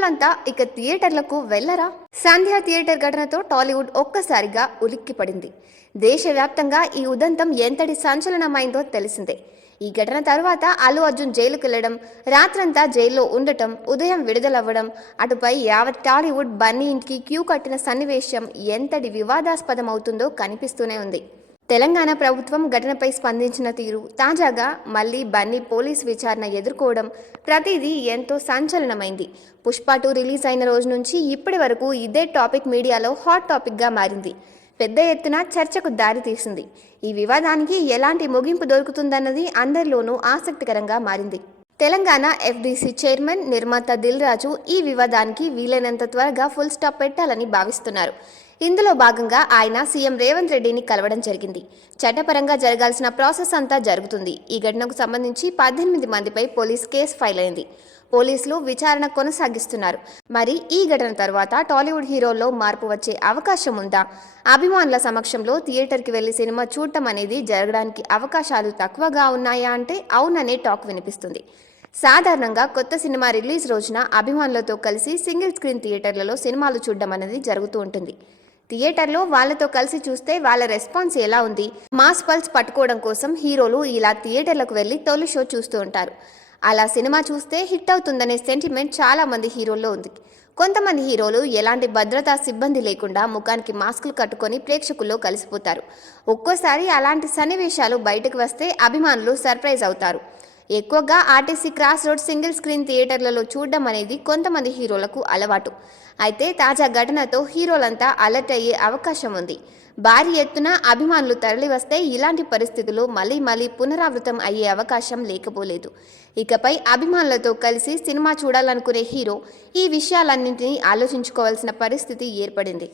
హీరోలంతా ఇక థియేటర్లకు వెళ్లరా? సంధ్య థియేటర్ ఘటనతో టాలీవుడ్ ఒక్కసారిగా ఉలిక్కిపడింది. దేశవ్యాప్తంగా ఈ ఉదంతం ఎంతటి సంచలనమైందో తెలిసిందే. ఈ ఘటన తర్వాత అల్లు అర్జున్ జైలుకెళ్లడం, రాత్రంతా జైల్లో ఉండటం, ఉదయం విడుదలవ్వడం, అటుపై యావత్ టాలీవుడ్ బన్నీ ఇంటికి క్యూ కట్టిన సన్నివేశం ఎంతటి వివాదాస్పదమవుతుందో కనిపిస్తూనే ఉంది. తెలంగాణ ప్రభుత్వం ఘటనపై స్పందించిన తీరు, తాజాగా మళ్లీ బన్నీ పోలీసు విచారణ ఎదుర్కోవడం, ప్రతిదీ ఎంతో సంచలనమైంది. పుష్ప 2 రిలీజ్ అయిన రోజు నుంచి ఇప్పటి వరకు ఇదే టాపిక్ మీడియాలో హాట్ టాపిక్గా మారింది. పెద్ద ఎత్తున చర్చకు దారితీసింది. ఈ వివాదానికి ఎలాంటి ముగింపు దొరుకుతుందన్నది అందరిలోనూ ఆసక్తికరంగా మారింది. తెలంగాణ ఎఫ్డీసీ చైర్మన్, నిర్మాత దిల్ రాజు ఈ వివాదానికి వీలైనంత త్వరగా ఫుల్ స్టాప్ పెట్టాలని భావిస్తున్నారు. ఇందులో భాగంగా ఆయన సీఎం రేవంత్ రెడ్డిని కలవడం జరిగింది. చట్టపరంగా జరగాల్సిన ప్రాసెస్ అంతా జరుగుతుంది. ఈ ఘటనకు సంబంధించి 18 మందిపై పోలీస్ కేసు ఫైల్ అయింది. పోలీసులు విచారణ కొనసాగిస్తున్నారు. మరి ఈ ఘటన తర్వాత టాలీవుడ్ హీరోల్లో మార్పు వచ్చే అవకాశం ఉందా? అభిమానుల సమక్షంలో థియేటర్కి వెళ్లి సినిమా చూడటం అనేది జరగడానికి అవకాశాలు తక్కువగా ఉన్నాయా అంటే అవుననే టాక్ వినిపిస్తుంది. సాధారణంగా కొత్త సినిమా రిలీజ్ రోజున అభిమానులతో కలిసి సింగిల్ స్క్రీన్ థియేటర్లలో సినిమాలు చూడడం అనేది జరుగుతూ ఉంటుంది. థియేటర్లో వాళ్ళతో కలిసి చూస్తే వాళ్ళ రెస్పాన్స్ ఎలా ఉంది, మాస్ పల్స్ పట్టుకోవడం కోసం హీరోలు ఇలా థియేటర్లకు వెళ్లి తొలి షో చూస్తూ ఉంటారు. అలా సినిమా చూస్తే హిట్ అవుతుందనే సెంటిమెంట్ చాలా మంది హీరోల్లో ఉంది. కొంతమంది హీరోలు ఎలాంటి భద్రతా సిబ్బంది లేకుండా ముఖానికి మాస్కులు కట్టుకొని ప్రేక్షకుల్లో కలిసిపోతారు. ఒక్కోసారి అలాంటి సన్నివేశాలు బయటకు వస్తే అభిమానులు సర్ప్రైజ్ అవుతారు. ఎక్కువగా RTC cross road single screen థియేటర్లలో చూడడం అనేది కొంతమంది హీరోలకు అలవాటు. అయితే తాజా ఘటనతో హీరోలంతా అలర్ట్ అయ్యే అవకాశం ఉంది. భారీ ఎత్తున అభిమానులు తరలివస్తే ఇలాంటి పరిస్థితులు మళ్లీ పునరావృతం అయ్యే అవకాశం లేకపోలేదు. ఇకపై అభిమానులతో కలిసి సినిమా చూడాలనుకునే హీరో ఈ విషయాలన్నింటినీ ఆలోచించుకోవాల్సిన పరిస్థితి ఏర్పడింది.